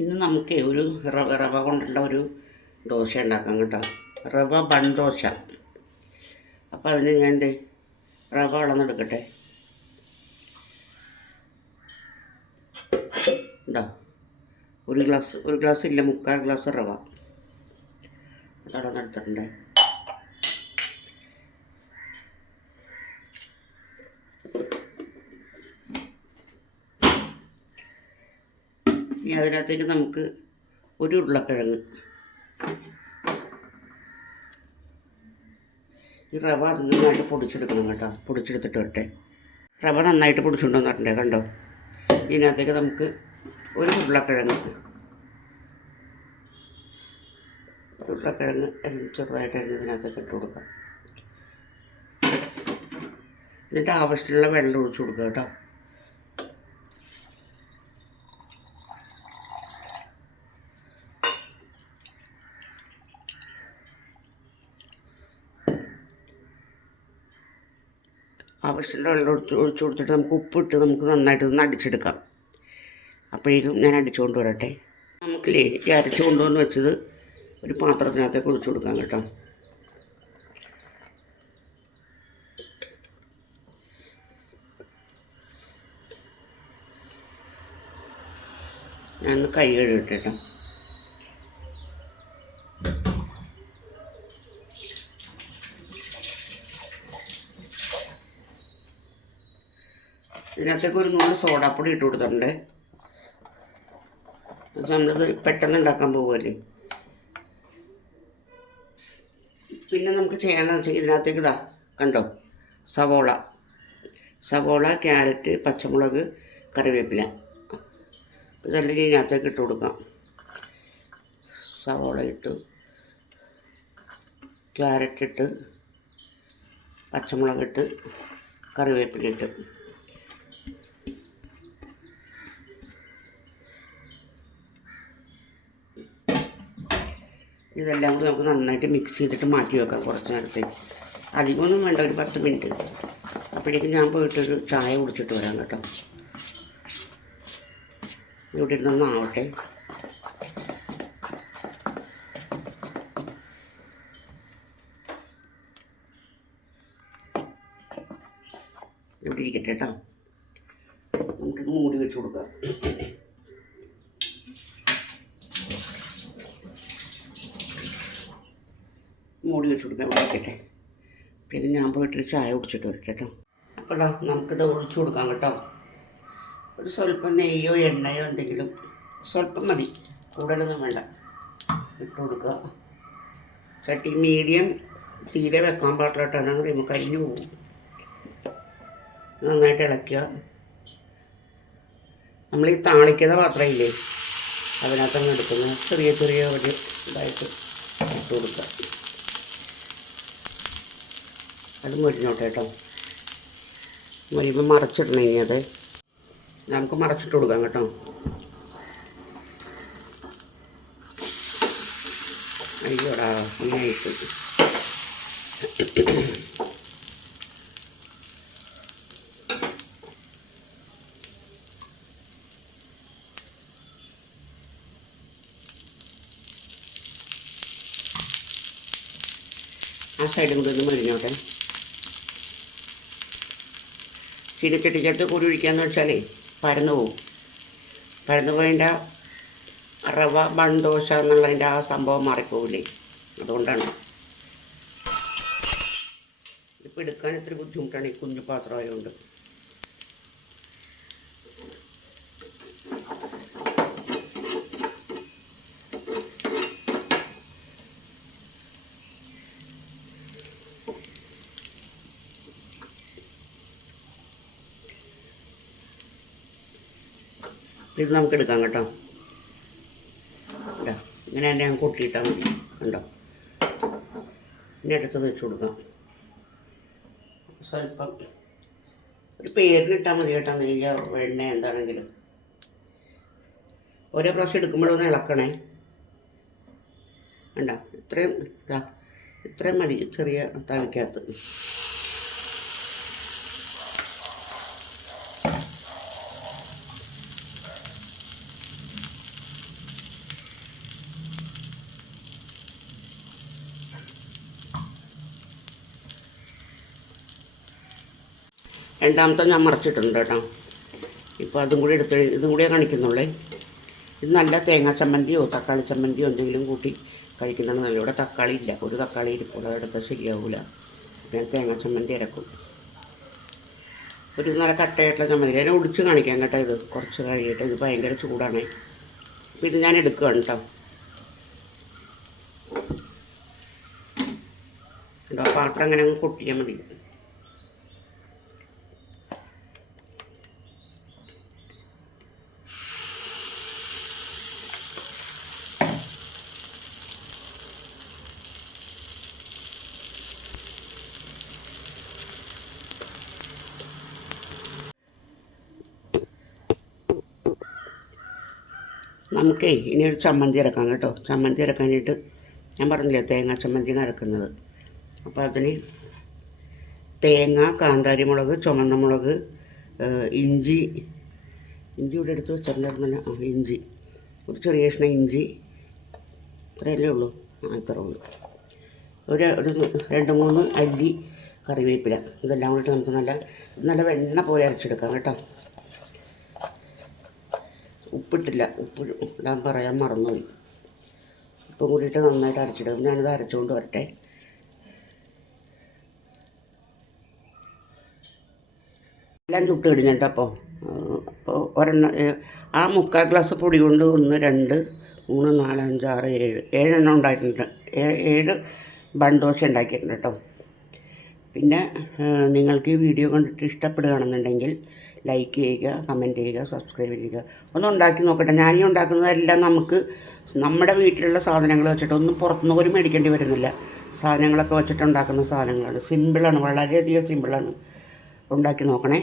ഇന്ന് നമുക്ക് ഒരു റവ റവ കൊണ്ടുള്ള ഒരു ദോശ ഉണ്ടാക്കാം കേട്ടോ. റവ ബൺ ദോശ. അപ്പോൾ അതിന് ഞാൻ എന്ത് റവ വളർന്നെടുക്കട്ടെ. ഉണ്ടോ ഒരു ഗ്ലാസ് ഒരു ഗ്ലാസ് ഇല്ല മുക്കാൽ ഗ്ലാസ് റവ. അതവിടെ എടുത്തിട്ടുണ്ട് ഇനി അതിനകത്തേക്ക് നമുക്ക് ഒരു ഉരുളക്കിഴങ്ങ്. ഈ റവ നന്നായിട്ട് പൊടിച്ചെടുക്കണം കേട്ടോ. പൊടിച്ചെടുത്തിട്ട് വരട്ടെ. റവ നന്നായിട്ട് പൊടിച്ചുകൊണ്ടു വന്നിട്ടുണ്ടേ കണ്ടോ? ഇതിനകത്തേക്ക് നമുക്ക് ഒരു ഉരുളക്കിഴങ്ങ്. ഉരുളക്കിഴങ്ങ് ചെറുതായിട്ട് അരിഞ്ഞതിനകത്തേക്ക് ഇട്ട് കൊടുക്കാം. എന്നിട്ട് ആവശ്യത്തിനുള്ള വെള്ളം ഒഴിച്ചു കൊടുക്കുക കേട്ടോ. ആവശ്യമുള്ള വെള്ളം ഒഴിച്ച് ഒഴിച്ചു കൊടുത്തിട്ട് നമുക്ക് ഉപ്പിട്ട് നമുക്ക് നന്നായിട്ട് ഒന്ന് അടിച്ചെടുക്കാം. അപ്പോഴേക്കും ഞാൻ അടിച്ചുകൊണ്ട് വരട്ടെ. നമുക്ക് ഈ അരച്ചു കൊണ്ടുവന്ന് വെച്ചത് ഒരു പാത്രത്തിനകത്തേക്ക് ഒഴിച്ചു കൊടുക്കാം കേട്ടോ. ഞാൻ കൈ കഴുകട്ടെ കേട്ടോ. ഇതിനകത്തേക്ക് ഒരു നൂറ് സോഡാപ്പൊടി ഇട്ട് കൊടുത്തിട്ടുണ്ട്. അത് നമ്മളിത് പെട്ടെന്ന് ഉണ്ടാക്കാൻ പോകുമല്ലേ പിന്നെ നമുക്ക് ചെയ്യാനെന്ന് വെച്ചാൽ ഇതിനകത്തേക്ക് ഇതാ കണ്ടോ സവോള. സവോള ക്യാരറ്റ് പച്ചമുളക് കറിവേപ്പില. ഇതെല്ലാം ഇതിനകത്തേക്ക് ഇട്ട് കൊടുക്കാം. സവോള ഇട്ട് ക്യാരറ്റ് ഇട്ട് പച്ചമുളക് ഇട്ട് കറിവേപ്പില ഇട്ട്. ഇതെല്ലാം കൂടി നമുക്ക് നന്നായിട്ട് മിക്സ് ചെയ്തിട്ട് മാറ്റി വെക്കാം കുറച്ച് നേരത്തേക്ക് അധികമൊന്നും വേണ്ട ഒരു പത്ത് മിനിറ്റ് അപ്പോഴേക്കും ഞാൻ പോയിട്ടൊരു ചായ കുടിച്ചിട്ട് വരാം കേട്ടോ. ഇവിടെ ഇരുന്നൊന്ന് ആവട്ടെ. ഇവിടെ ഇരിക്കട്ടെ കേട്ടോ. നമുക്ക് മൂടി വെച്ച് കൊടുക്കാം. മൂടി വെച്ച് കൊടുക്കാൻ വിളിക്കട്ടെ പിന്നെ ഞാൻ പോയിട്ട് ചായ കുടിച്ചിട്ട് വരട്ടെ കേട്ടോ. അപ്പോൾ നമുക്കിത് ഒഴിച്ചു കൊടുക്കാം കേട്ടോ. ഒരു സ്വല്പം നെയ്യോ എണ്ണയോ എന്തെങ്കിലും സ്വല്പം മതി. കൂടുതലൊന്നും വേണ്ട. ഇട്ട് കൊടുക്കുക. ചട്ടി മീഡിയം തീരെ വെക്കാൻ പാടില്ല കേട്ടോ. എന്നാൽ കഴിയുമ്പോൾ കരിഞ്ഞു പോകും. നന്നായിട്ട് ഇളക്കുക. നമ്മൾ ഈ താളിക്കുന്ന പാത്രമില്ലേ അതിനകത്താണ് എടുക്കുന്നത് ചെറിയ ചെറിയ ഒരു ഇതായിട്ട് ഇട്ട് കൊടുക്കുക. അത് മുരിഞ്ഞോട്ടെ കേട്ടോ. മുരിയുമ്പോൾ മറച്ചിടണം ഇനി അത്. നമുക്ക് മറച്ചിട്ട് കൊടുക്കാം കേട്ടോ. അയ്യോടാ ഇങ്ങനെയായിട്ട് ആ സൈഡും കൂടി ഒന്ന് മുരിഞ്ഞോട്ടെ. ചീനച്ചട്ടിക്കകത്ത് കൂടി ഒഴിക്കാന്ന് വെച്ചാൽ പരന്നു പോകും പരന്നു പോയതിന്റെ റവ മൺദോശ എന്നുള്ളതിന്റെ ആ സംഭവം മാറിപ്പോവില്ലേ? അതുകൊണ്ടാണ്. ഇപ്പോൾ എടുക്കാൻ ഇത്തിരി ബുദ്ധിമുട്ടാണ് ഈ കുഞ്ഞു പാത്രമായതുകൊണ്ട്. ഇത് നമുക്ക് എടുക്കാം കേട്ടോ. കേട്ടോ ഇങ്ങനെ തന്നെ ഞാൻ കൊട്ടിയിട്ടാൽ മതി. കണ്ടോ? ഇനി അടുത്തത് വെച്ച് കൊടുക്കാം. സ്വല്പം ഒരു പേരിനിട്ടാൽ മതി കേട്ടോ നെയ്യ എണ്ണ എന്താണെങ്കിലും. ഓരോ പ്രാവശ്യം എടുക്കുമ്പോഴൊന്ന് ഇളക്കണേ. വേണ്ട ഇത്രയും ഇതാ ഇത്രയും മതി ചെറിയ തവിക്കകത്ത് രണ്ടാമത്തെ ഞാൻ മറച്ചിട്ടുണ്ട് കേട്ടോ. ഇപ്പോൾ അതും കൂടി എടുത്ത് ഇതും കൂടിയേ കാണിക്കുന്നുള്ളേ. ഇത് നല്ല തേങ്ങാ ചമ്മന്തിയോ തക്കാളി ചമ്മന്തിയോ എന്തെങ്കിലും കൂട്ടി കഴിക്കുന്നതാണ് നല്ല ഇവിടെ തക്കാളി ഇല്ല. ഒരു തക്കാളി ഇരിപ്പുള്ള എടുത്താൽ ശരിയാവില്ല ഞാൻ തേങ്ങാ ചമ്മന്തി ഇറക്കും ഒരു നല്ല കട്ടയായിട്ടുള്ള ചമ്മന്തി. ഞാൻ ഒടിച്ച് കാണിക്കാം കേട്ടോ ഇത്. കുറച്ച് കഴിയട്ടെ. ഇത് ഭയങ്കര ചൂടാണ്. അപ്പോൾ ഇത് ഞാൻ എടുക്കുകയാണ് കേട്ടോ. പാത്രം അങ്ങനെ അങ്ങ് കൊട്ടിയാൽ മതി. നമുക്കേ ഇനി ഒരു ചമ്മന്തി ഇറക്കാം കേട്ടോ. ചമ്മന്തി ഇറക്കാനായിട്ട് ഞാൻ പറഞ്ഞില്ലേ തേങ്ങ ചമ്മന്തി ഇറക്കുന്നത് അപ്പോൾ അതിന് തേങ്ങ കാന്താരി മുളക് ചുമന്ന മുളക് ഇഞ്ചി. ഇഞ്ചി ഇവിടെ എടുത്ത് വെച്ചിട്ടുണ്ടായിരുന്നല്ലോ. ആ ഇഞ്ചി. ഒരു ചെറിയ കഷ്ണം ഇഞ്ചി. ഇത്രയല്ലേ ഉള്ളൂ. ആ ഇത്ര ഉള്ളൂ. ഒരു ഒരു രണ്ട് മൂന്ന് അല്ലി കറിവേപ്പില. ഇതെല്ലാം കൂടിയിട്ട് നമുക്ക് നല്ല നല്ല വെണ്ണ പോലെ അരച്ചെടുക്കാം കേട്ടോ. ഉപ്പിട്ടില്ല. ഉപ്പ് ഇടാൻ പറയാൻ മറന്നുപോയി. ഉപ്പും കൂടിയിട്ട് നന്നായിട്ട് അരച്ചിടും. ഞാനിത് അരച്ചുകൊണ്ട് വരട്ടെ. എല്ലാം ചുട്ട് കഴിഞ്ഞിട്ടപ്പോൾ അപ്പോൾ ഒരെണ്ണം ഏ, ആ മുക്കാൽ ഗ്ലാസ് പൊടി കൊണ്ട് ഒന്ന് രണ്ട് മൂന്ന് നാല് അഞ്ച് ആറ് ഏഴ് ഏഴെണ്ണം ഉണ്ടായിട്ടുണ്ട്. ഏഴ് ബണ്ടോശ ഉണ്ടാക്കിയിട്ടുണ്ട് കേട്ടോ. പിന്നെ നിങ്ങൾക്ക് ഈ വീഡിയോ കണ്ടിട്ട് ഇഷ്ടപ്പെടുകയാണെന്നുണ്ടെങ്കിൽ ലൈക്ക് ചെയ്യുക കമന്റ് ചെയ്യുക സബ്സ്ക്രൈബ് ചെയ്യുക. ഒന്ന് ഉണ്ടാക്കി നോക്കട്ടെ. ഞാനീ ഉണ്ടാക്കുന്നതെല്ലാം നമുക്ക് നമ്മുടെ വീട്ടിലുള്ള സാധനങ്ങൾ വെച്ചിട്ട് ഒന്നും പുറത്തുനിന്ന് പോലും മേടിക്കേണ്ടി വരുന്നില്ല. സാധനങ്ങളൊക്കെ വെച്ചിട്ട് ഉണ്ടാക്കുന്ന സാധനങ്ങളാണ്. സിമ്പിളാണ് വളരെയധികം സിമ്പിളാണ് ഉണ്ടാക്കി നോക്കണേ.